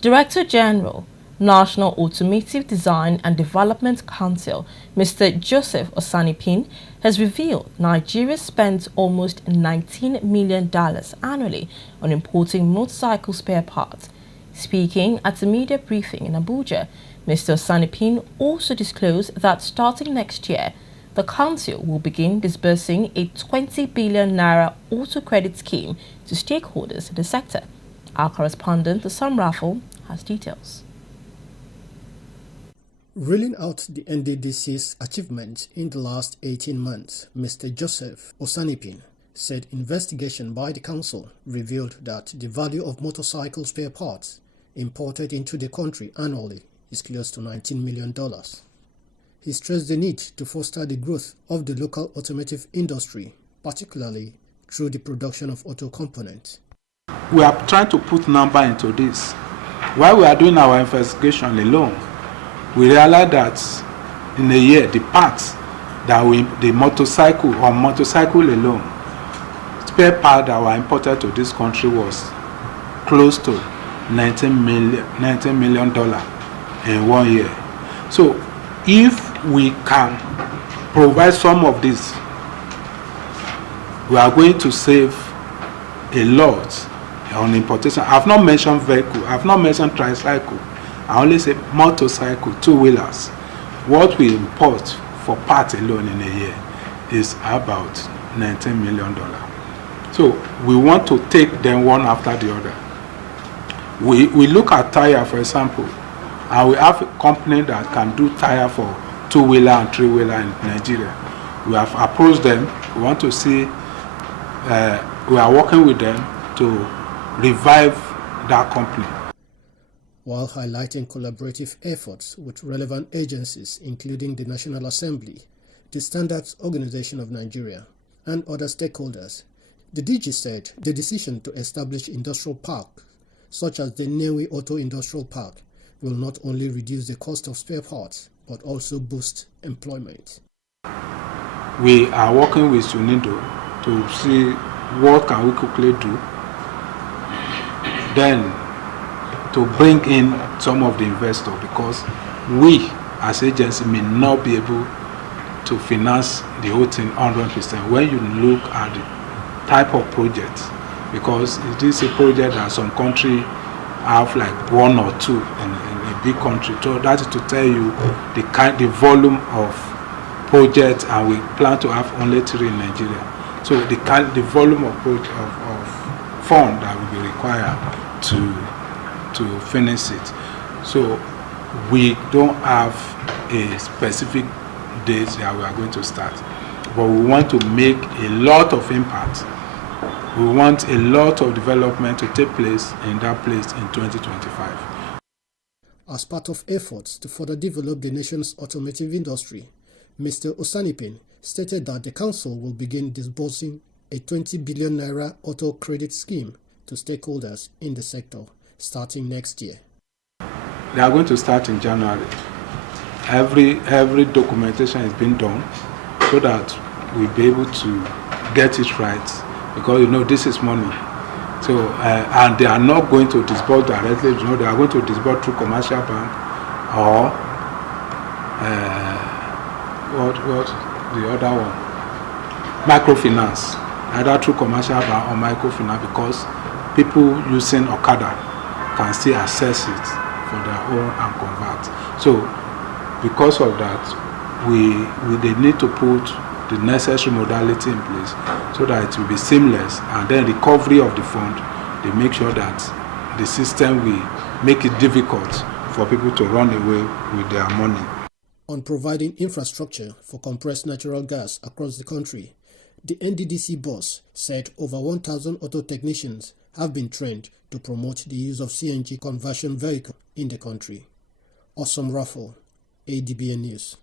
Director General, National Automotive Design and Development Council, Mr. Joseph Osanipin, has revealed Nigeria spends almost $19 million annually on importing motorcycle spare parts. Speaking at a media briefing in Abuja, Mr. Osanipin also disclosed that starting next year, the Council will begin disbursing a 20 billion naira auto credit scheme to stakeholders in the sector. Our correspondent, Sam Raffle, has details. Reeling out the NDDC's achievements in the last 18 months, Mr. Joseph Osanipin said investigation by the council revealed that the value of motorcycle spare parts imported into the country annually is close to $19 million. He stressed the need to foster the growth of the local automotive industry, particularly through the production of auto components. We are trying to put number into this. While we are doing our investigation alone, we realize that in a year, the parts that the motorcycle alone, spare parts that were imported to this country was close to $19 million in 1 year. So if we can provide some of this, we are going to save a lot on importation. I've not mentioned vehicle, I've not mentioned tricycle. I only say motorcycle, two-wheelers. What we import for parts alone in a year is about $19 million. So we want to take them one after the other. We look at tire, for example, and we have a company that can do tire for two-wheeler and three-wheeler in Nigeria. We have approached them. We want to see, we are working with them to revive that company. While highlighting collaborative efforts with relevant agencies including the National Assembly, the Standards Organization of Nigeria, and other stakeholders, the DG said the decision to establish industrial parks, such as the Newi Auto Industrial Park, will not only reduce the cost of spare parts, but also boost employment. We are working with UNIDO to see what can we quickly do, then to bring in some of the investors, because we as agency may not be able to finance the whole thing 100%. When you look at the type of project, because it is a project that some country have like one or two in a big country. So that is to tell you the volume of projects, and we plan to have only 3 in Nigeria. So the volume of fund that will be required to finish it. So we don't have a specific date that we are going to start, but we want to make a lot of impact. We want a lot of development to take place in that place in 2025. As part of efforts to further develop the nation's automotive industry, Mr. Osanipin stated that the council will begin disbursing a 20 billion naira auto credit scheme to stakeholders in the sector starting next year. They are going to start in January. Every documentation is being done so that we'll be able to get it right, because this is money. So and they are not going to disburse directly. They are going to disburse through commercial bank or what the other one, microfinance, either through commercial bank or microfinance, because people using Okada can still access it for their own and convert. So because of that, they need to put the necessary modality in place so that it will be seamless, and then recovery of the fund, they make sure that the system will make it difficult for people to run away with their money. On providing infrastructure for compressed natural gas across the country, the NDDC boss said over 1,000 auto technicians have been trained to promote the use of CNG conversion vehicle in the country. Sam Raffle, ADBN News.